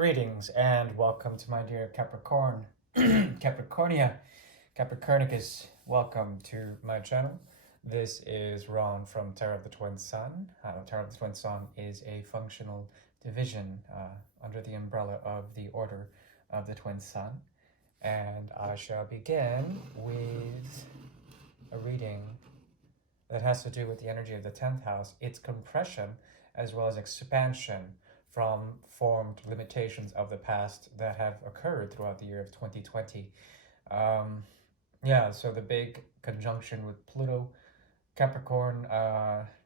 Greetings and welcome to my dear Capricorn, Capricornia, Capricornicus. Welcome to my channel. This is Ron from Tarot of the Twin Sun. Tarot of the Twin Sun is a functional division under the umbrella of the Order of the Twin Sun. And I shall begin with a reading that has to do with the energy of the 10th house, its compression as well as expansion from formed limitations of the past that have occurred throughout the year of 2020. So the big conjunction with Pluto, Capricorn,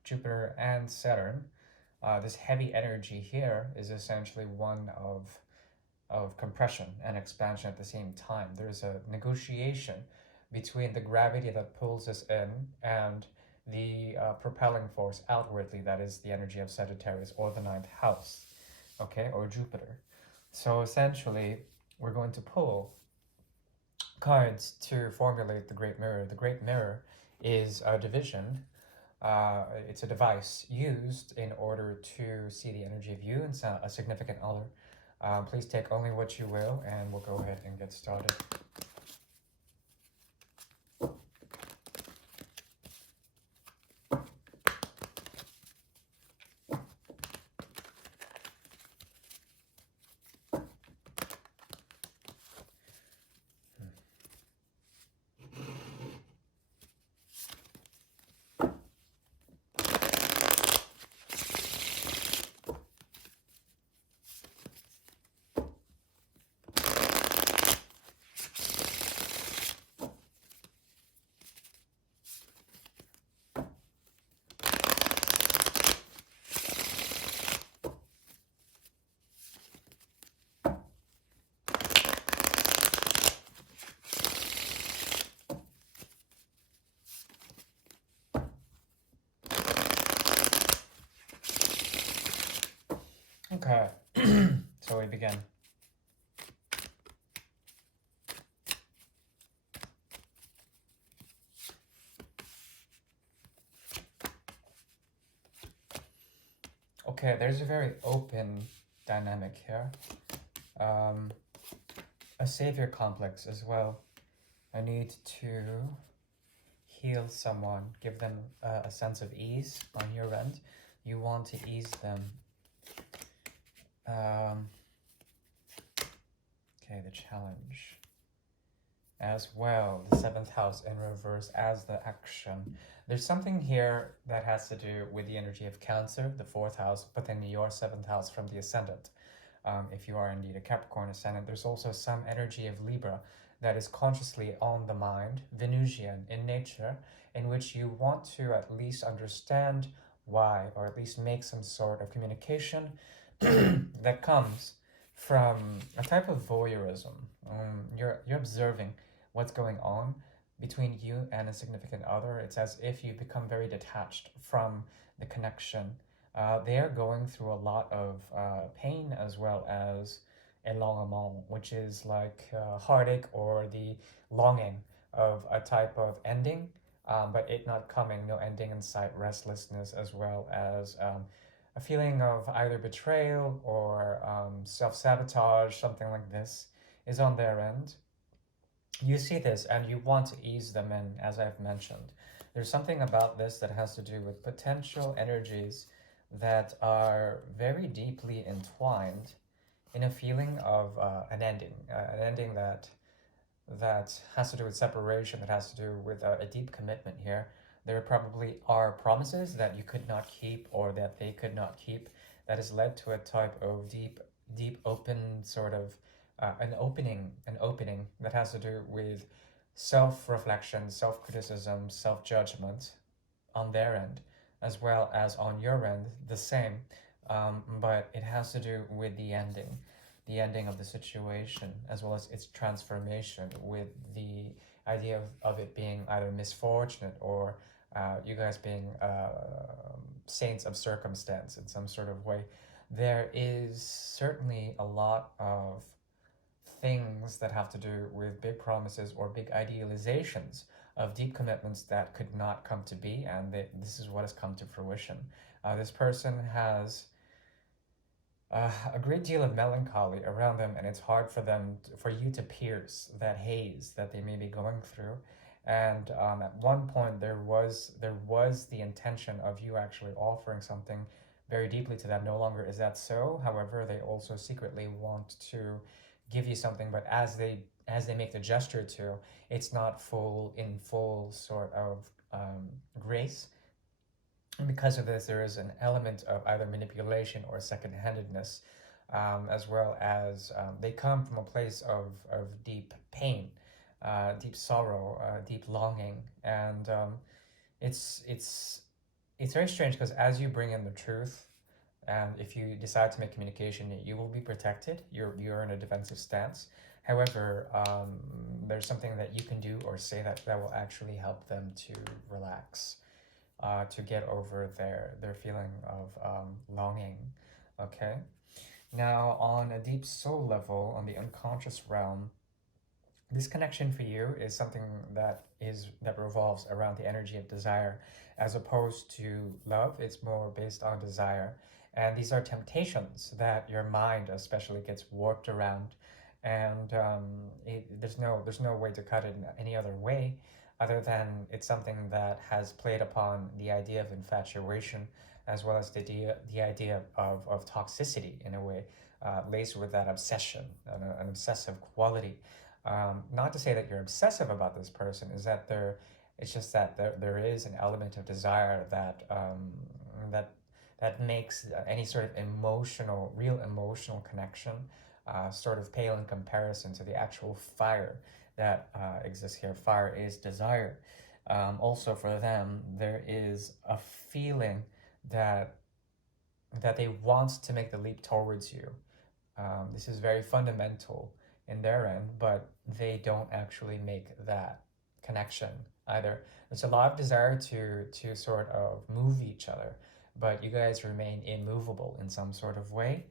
Jupiter, and Saturn, this heavy energy here is essentially one of compression and expansion at the same time. There's a negotiation between the gravity that pulls us in and the propelling force outwardly, that is the energy of Sagittarius or the 9th house, okay, or Jupiter. So essentially, we're going to pull cards to formulate the Great Mirror. The Great Mirror is a division. It's a device used in order to see the energy of you and a significant other. Please take only what you will, and we'll go ahead and get started. Okay, so we begin. Okay, there's a very open dynamic here. A savior complex as well. I need to heal someone, give them a sense of ease on your end. You want to ease them. Okay, the challenge. As well, the 7th house in reverse as the action. There's something here that has to do with the energy of Cancer, the 4th house, but then your 7th house from the ascendant. If you are indeed a Capricorn ascendant, there's also some energy of Libra that is consciously on the mind, Venusian in nature, in which you want to at least understand why, or at least make some sort of communication that comes from a type of voyeurism. You're observing what's going on between you and a significant other. It's as if you become very detached from the connection. They are going through a lot of pain as well as éloignement, which is like heartache or the longing of a type of ending, but it not coming, no ending in sight, restlessness, as well as a feeling of either betrayal or self-sabotage, something like this, is on their end. You see this and you want to ease them in, as I've mentioned. There's something about this that has to do with potential energies that are very deeply entwined in a feeling of an ending that has to do with separation, that has to do with a deep commitment here. There probably are promises that you could not keep or that they could not keep that has led to a type of deep open sort of an opening that has to do with self-reflection, self-criticism, self-judgment on their end, as well as on your end, the same. But it has to do with the ending of the situation, as well as its transformation, with the idea of it being either misfortunate or you guys being saints of circumstance in some sort of way. There is certainly a lot of things that have to do with big promises or big idealizations of deep commitments that could not come to be, and this is what has come to fruition. This person has a great deal of melancholy around them, and it's hard for them for you to pierce that haze that they may be going through. And at one point, there was the intention of you actually offering something very deeply to them. No longer is that so. However, they also secretly want to give you something, but as they make the gesture to, it's not full sort of grace. And because of this, there is an element of either manipulation or second-handedness, as well as they come from a place of deep pain, deep sorrow, deep longing, and it's it's it's very strange because as you bring in the truth, and if you decide to make communication, you will be protected. You're in a defensive stance. However, there's something that you can do or say that will actually help them to relax, to get over their feeling of longing. Okay. Now, on a deep soul level, on the unconscious realm, this connection for you is something that revolves around the energy of desire, as opposed to love. It's more based on desire, and these are temptations that your mind especially gets warped around, and there's no way to cut it in any other way, other than it's something that has played upon the idea of infatuation, as well as the idea of toxicity in a way, laced with that obsession, an obsessive quality. Not to say that you're obsessive about this person, is that it's just that there is an element of desire that that makes any sort of real emotional connection, sort of pale in comparison to the actual fire that exists here. Fire is desire. Also, for them, there is a feeling that they want to make the leap towards you. This is very fundamental in their end, but they don't actually make that connection either. There's a lot of desire to sort of move each other, but you guys remain immovable in some sort of way.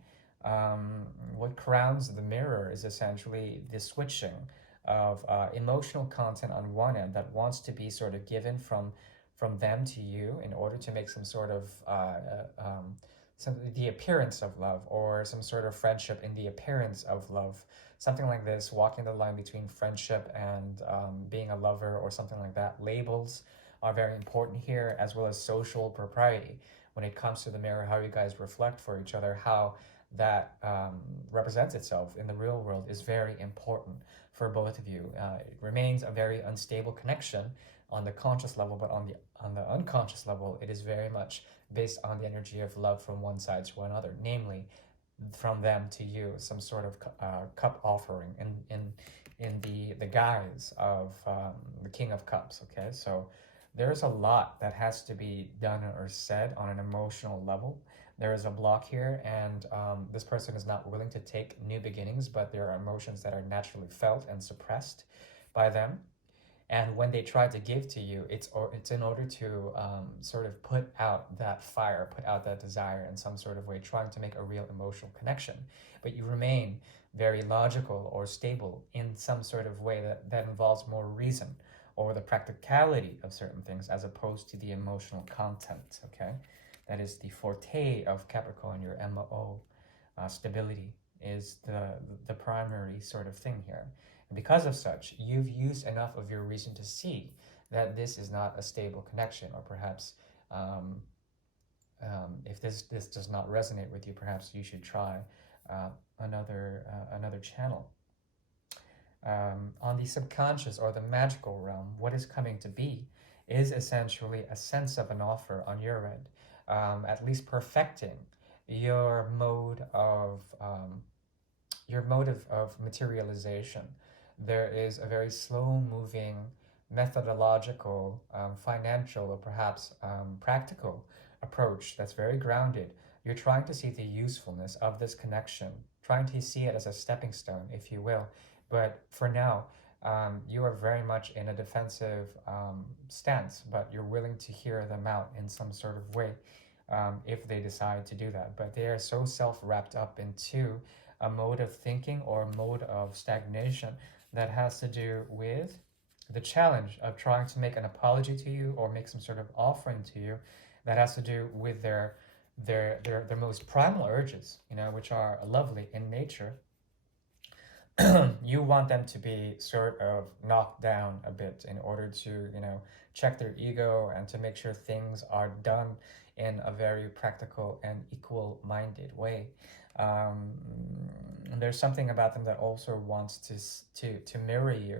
What crowns the mirror is essentially the switching of emotional content on one end that wants to be sort of given from them to you in order to make some sort of the appearance of love, or some sort of friendship in the appearance of love, something like this, walking the line between friendship and being a lover or something like that. Labels are very important here, as well as social propriety when it comes to the mirror, how you guys reflect for each other, how that represents itself in the real world is very important for both of you. It remains a very unstable connection on the conscious level, but on the unconscious level, it is very much based on the energy of love from one side to another, namely from them to you, some sort of cup offering in the guise of the King of Cups. Okay, so there's a lot that has to be done or said on an emotional level. There is a block here, and this person is not willing to take new beginnings, but there are emotions that are naturally felt and suppressed by them. And when they try to give to you, it's in order to sort of put out that fire, put out that desire in some sort of way, trying to make a real emotional connection. But you remain very logical or stable in some sort of way that involves more reason or the practicality of certain things, as opposed to the emotional content. Okay, that is the forte of Capricorn. Your MO, stability, is the primary sort of thing here. And because of such, you've used enough of your reason to see that this is not a stable connection, or perhaps um, if this does not resonate with you, perhaps you should try another channel. On the subconscious or the magical realm, what is coming to be is essentially a sense of an offer on your end, at least perfecting your mode of materialization. There is a very slow moving, methodological, financial, or perhaps practical approach that's very grounded. You're trying to see the usefulness of this connection, trying to see it as a stepping stone, if you will. But for now, you are very much in a defensive stance, but you're willing to hear them out in some sort of way, if they decide to do that. But they are so self wrapped up into a mode of thinking or a mode of stagnation that has to do with the challenge of trying to make an apology to you or make some sort of offering to you, that has to do with their most primal urges, you know, which are lovely in nature, you want them to be sort of knocked down a bit in order to, you know, check their ego and to make sure things are done in a very practical and equal-minded way. Um, there's something about them that also wants to mirror you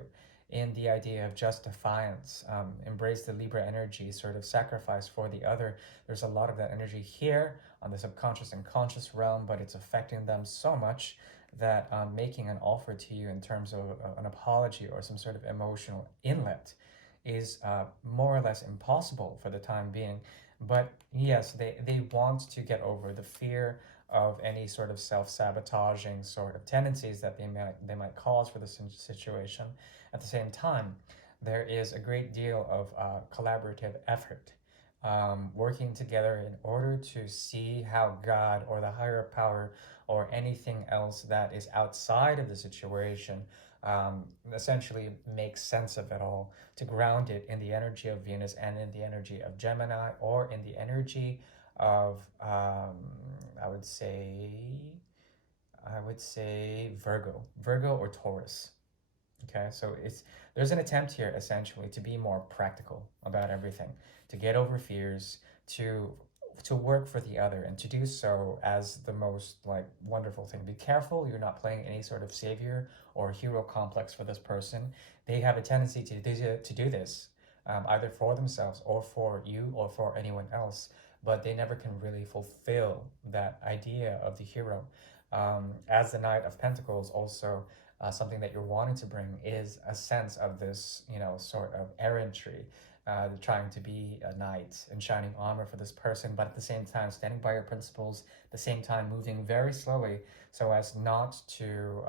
in the idea of just defiance, embrace the Libra energy, sort of sacrifice for the other. There's a lot of that energy here on the subconscious and conscious realm, but it's affecting them so much that making an offer to you in terms of an apology or some sort of emotional inlet is more or less impossible for the time being. But yes, they want to get over the fear of any sort of self-sabotaging sort of tendencies that they might cause for this situation. At the same time, there is a great deal of collaborative effort, working together in order to see how God or the higher power or anything else that is outside of the situation essentially makes sense of it all, to ground it in the energy of Venus and in the energy of Gemini, or in the energy of I would say Virgo or Taurus. Okay, so there's an attempt here essentially to be more practical about everything, to get over fears, to work for the other, and to do so as the most like wonderful thing. Be careful you're not playing any sort of savior or hero complex for this person. They have a tendency to do this, either for themselves or for you or for anyone else, but they never can really fulfill that idea of the hero. As the Knight of Pentacles, also something that you're wanting to bring is a sense of this, you know, sort of errantry, trying to be a knight in shining armor for this person, but at the same time standing by your principles, at the same time moving very slowly so as not to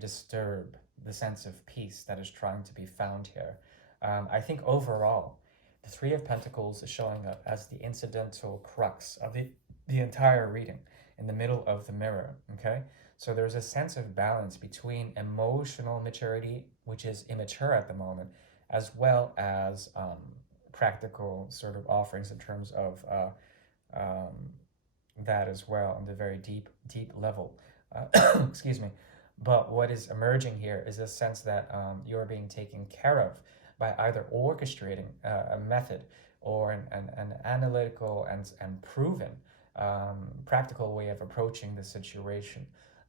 disturb the sense of peace that is trying to be found here. I think overall, the Three of Pentacles is showing up as the incidental crux of the entire reading in the middle of the mirror, okay? So there's a sense of balance between emotional maturity, which is immature at the moment, as well as practical sort of offerings in terms of um, that as well on the very deep level. Excuse me. But what is emerging here is a sense that you're being taken care of by either orchestrating a method or an analytical and proven practical way of approaching the situation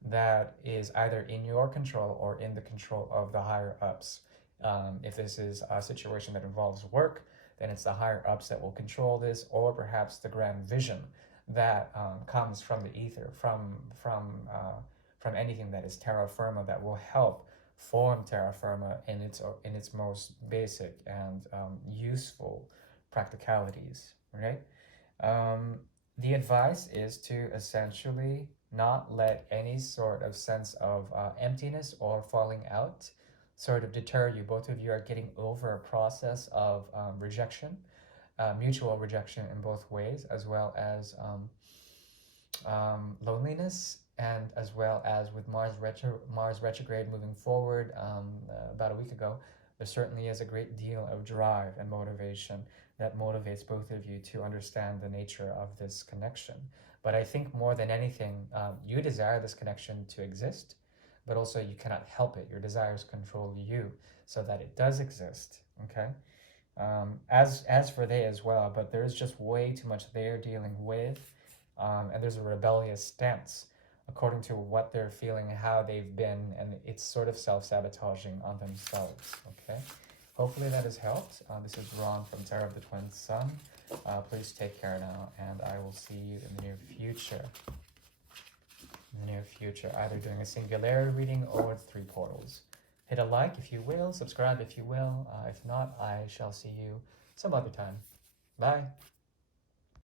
that is either in your control or in the control of the higher ups. If this is a situation that involves work, then it's the higher ups that will control this, or perhaps the grand vision that comes from the ether, from anything that is terra firma, that will help form terra firma in its most basic and useful practicalities, right? The advice is to essentially not let any sort of sense of emptiness or falling out sort of deter you. Both of you are getting over a process of rejection, mutual rejection in both ways, as well as loneliness, and as well as with Mars retrograde moving forward about a week ago, there certainly is a great deal of drive and motivation that motivates both of you to understand the nature of this connection. But I think more than anything, you desire this connection to exist, but also you cannot help it. Your desires control you so that it does exist, okay? As for they as well, but there's just way too much they're dealing with, and there's a rebellious stance according to what they're feeling, how they've been, and it's sort of self-sabotaging on themselves, okay? Hopefully that has helped. This is Ron from Tarot of the Twin Sun. Please take care now, and I will see you in the near future. Either doing a singularity reading or 3 portals. Hit a like if you will, subscribe if you will. If not, I shall see you some other time. Bye.